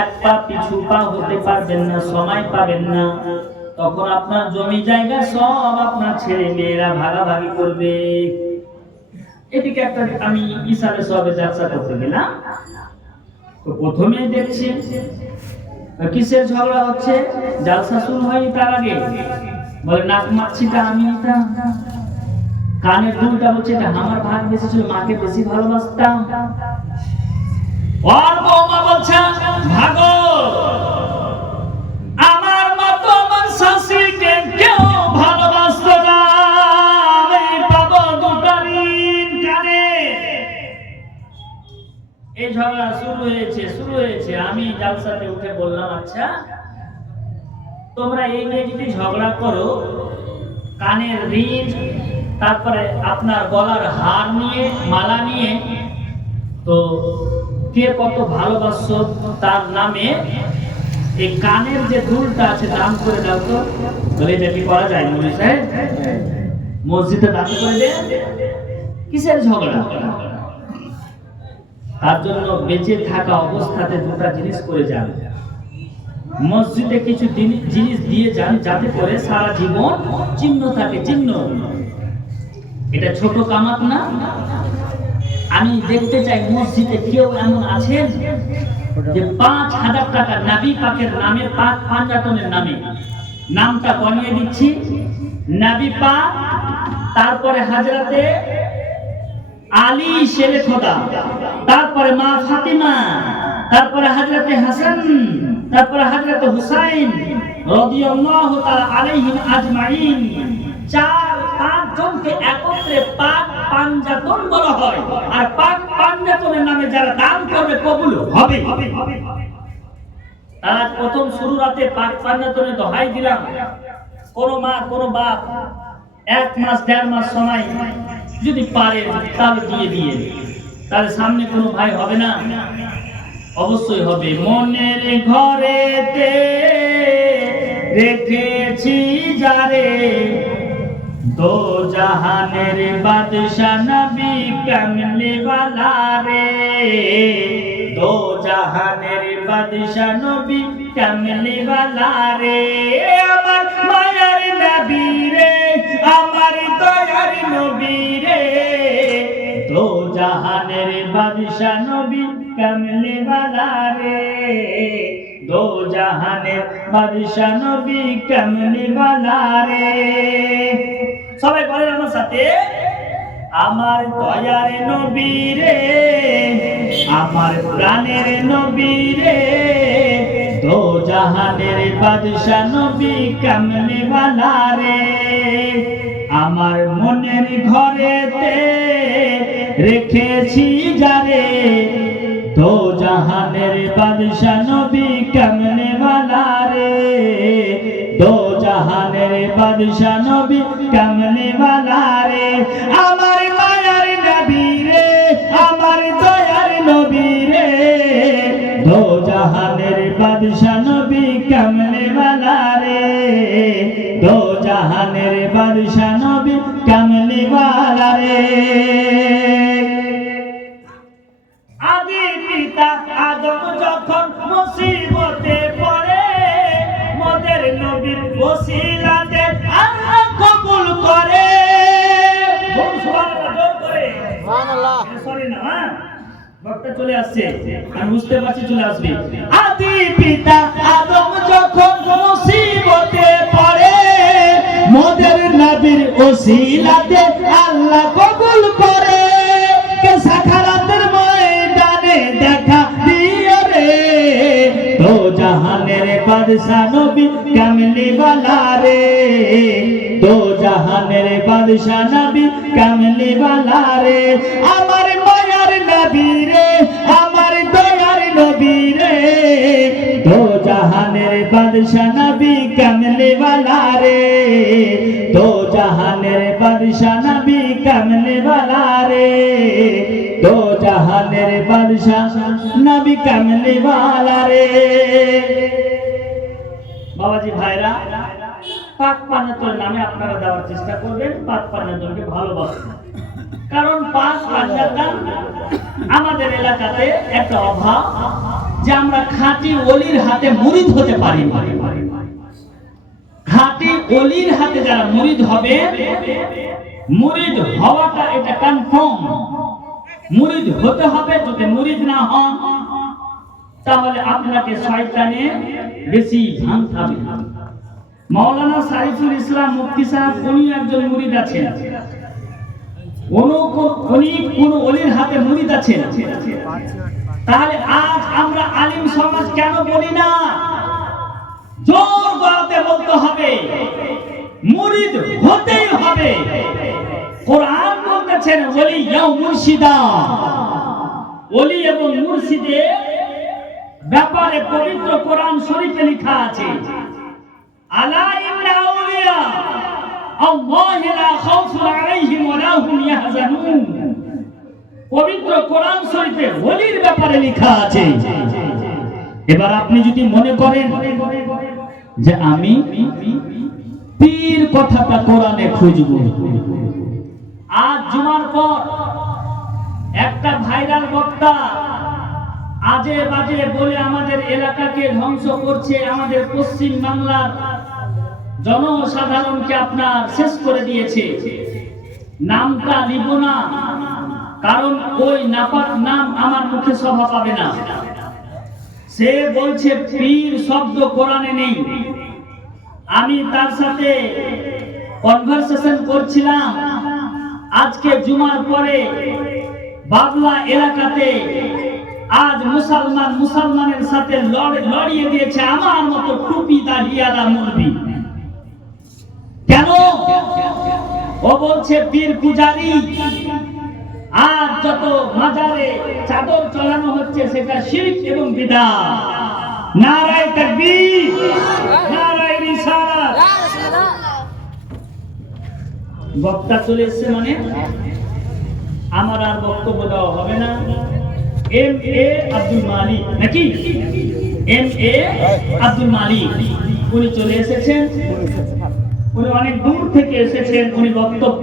এক পা পিছু পা হতে পারবেন না, সময় পাবেন না, তখন আপনার জমি জায়গা সব আপনার ছেলে মেয়েরা ভাগাভাগি করবে। এদিকে একটা আমি ইসালে সবে যাত্রা করতে গেলাম, তো প্রথমে দেখছি কিসের ঝগড়া হচ্ছে, জালসা শুরু হয়নি তার আগে বলে নাক মাছিটা আমি নিতাম, কানের দুলটা হচ্ছে এটা আমার ভাগ বেশি ছিল, মাকে বেশি ভালোবাসতাম। ওর বৌমা বলছে ভাগো, আমার মতো আমার শাশুড়িকে কেউ ভালোবাসতো না, আমি পাবো দুটো ঋণ কানে। এই ঝগড়া শুরু হয়েছে। আমি জালসাতে উঠে বললাম, আচ্ছা তোমরা এই নিয়ে যদি ঝগড়া করো, কানের ঋণ, তারপরে আপনার গলার হার নিয়ে, মালা নিয়ে, তো কে কত ভালোবাসো তার নামে এই কানের যে দুলটা আছে দান করে দাও তো। বলে এটা কি করা যায় মনে সাহেব? মসজিদে দান করে দে, কিসের ঝগড়া? তার জন্য বেঁচে থাকা অবস্থাতে দুটা জিনিস করে যান, মসজিদে কিছু জিনিস দিয়ে যান, যাতে করে সারা জীবন চিহ্ন থাকে, চিহ্ন। এটা ছোট কামাত না। আমি দেখতে চাই মসজিদে কেউ এমন আছেন যে 5,000 টাকা নবী পাকের নামে, পাক পাঞ্জাতনের নামে, নামটা বানিয়ে দিচ্ছি, নবী পাক, তারপরে হযরতে আলী শেরে খোদা, তারপরে মা ফাতিমা, তারপরে হযরতে হাসান, তারপরে হযরতে হুসাইন রাদিয়াল্লাহু তাআলা আলাইহিম আজমাইন, 4-5 জনকে একত্রে পাক পাঞ্জাতন বলা হয়। আর পাক পাঞ্জাতনের নামে যারা দান করবে কবুল হবে। আজ প্রথম শুরু রাতে পাক পাঞ্জাতনে দোহাই দিলাম, কোন মা কোন বাপ 1 মাস 1.5 মাস সময় যদি পারে তাহলে দিয়ে তাহলে সামনে কোনো ভাই হবে না? অবশ্যই হবে। মনের ঘরেতে রেখেছি যারে, দো জাহানের বাদশা নবী কামলি ওয়ালা রে, দো জাহানের বাদশা নবী কামলি ওয়ালা রে, আমার মায়ার নবী রে, আমার দয়ার নবী রে, দো জাহানের বাদশা নবী কামলি ওয়ালা রে, দো জাহানের বাদশা নবী কামলি ওয়ালা রে। সবাই বলেন আমার সাথে, আমার দয়ার নবী রে, আমার প্রাণের নবী রে, দো জাহানের বাদশা নবী কামলি ওয়ালা রে, আমার মনের ঘরেতে রেখেছি যারে, দো জাহানের বাদশা নবী কামলি ওয়ালা রে, দো জাহানের বাদশা নবী কামলি ওয়ালা রে, আমার মায়ার নবী রে, আমার দয়ার নবী রে, দো জাহানের বাদশা নবী কামলি ওয়ালা রে, দো জাহানের বাদশা নবী কামলি ওয়ালা রে। আদি পিতা আদম যখন মুসিবতে পড়ে, মোদের নবীর ওসিলাতে আল্লাহ কবুল করে। বল সুবহানাল্লাহ, জোর করে সুবহানাল্লাহ। সরি না, বক্তা চলে আসছে, আমি বুঝতে পারছি চলে আসবে। আদি পিতা আদম যখন মুসিবতে পড়ে, মোদের নবীর ওসিলাতে আল্লাহ কবুল করে। কে সাখারাতের ময়দানে দেখা দিও রে, দো জাহানের বাদশা নবী কামলি ওয়ালা রে, দো জাহানের বাদশা নবী কামলি ওয়ালা রে, আমার মায়ার নবী রে, আমার দয়ার নবী রে, দো জাহানের বাদশা নবী কামলি ওয়ালা রে, দো জাহানের বাদশা নবী কামলি ওয়ালা রে, দো জাহানের বাদশা নবী কামলি ওয়ালা রে। বাবাজি ভাইরা, পাক পাঞ্জাতন নামে আপনারা দেওয়ার চেষ্টা করবেন, পাক পাঞ্জাতনকে ভালোবাসবেন। কারণ পাক পাঞ্জাতন আমাদের এলাকাতে একটা অভাব, যে আমরা খাঁটি ওলির হাতে মুরিদ হতে পারি না। খাঁটি ওলির হাতে যারা মুরিদ হবে, মুরিদ হওয়াটা এটা কনফার্ম। মুরিদ হতে হবে, যদি মুরিদ না হন তাহলে আপনাকে শয়তানে বেশি ভাঙাবে। মাওলানা সাইফুল ইসলাম মুফতি সাহেব উনি একজন মুরিদ আছেন, উনি কোন ওলির হাতে মুরিদ আছেন। তাহলে আজ আমরা আলিম সমাজ কেন বলি না? জোর গলাতে বলতে হবে, মুরিদ হতেই হবে। কোরআন বলতেছেন ওলি ইয়া মুর্শিদা, ওলি এবং মুর্শিদের ব্যাপারে পবিত্র কোরআন শরীফে লেখা আছে, আলা ইন্না আউলিয়া আল্লাহি লা খাউফুন আলাইহিম ওয়া লা হুম ইয়াহজানুন। পবিত্র কোরআন শরীফে ওলির ব্যাপারে লেখা আছে। এবার আপনি যদি মনে করেন যে আমি পীর কথাটা কোরআনে খুঁজব, আজ জুমার পর একটা ভাইরাল বক্তা আজে বাজে বলে আমাদের এলাকাকে ধ্বংস করছে, আমাদের পশ্চিম বাংলার জনসাধারণকে আপনার শেষ করে দিয়েছে। নামটা নিব না, কারণ ওই নাপাক নাম আমার মুখে শোভা পাবে না। সে বলছে পীর শব্দ কোরআনে নেই। আমি তার সাথে কনভারসেশন করছিলাম। আজকে জুমার পরে বাবলা এলাকাতে আজ মুসলমানের সাথে লড়িয়ে দিয়েছে আমার মতো টুপি দাড়িয়ালা মুরবি। কেন? ও বলছে পীর পূজারি। আর যত মাজারে চাদর চড়ানো হচ্ছে সেটা শিরক এবং বিদআত। নারায়ে তাকবীর, নারায়ে রিসালাত। বক্তা চলে এসেছে মানে আমার আর বক্তব্য দেওয়া হবে না। এম.এ. আব্দুল মালিক নাকি? এম.এ. আব্দুল মালিক উনি চলে এসেছেন। উনি অনেক দূর থেকে এসেছেন। উনি বক্তব্য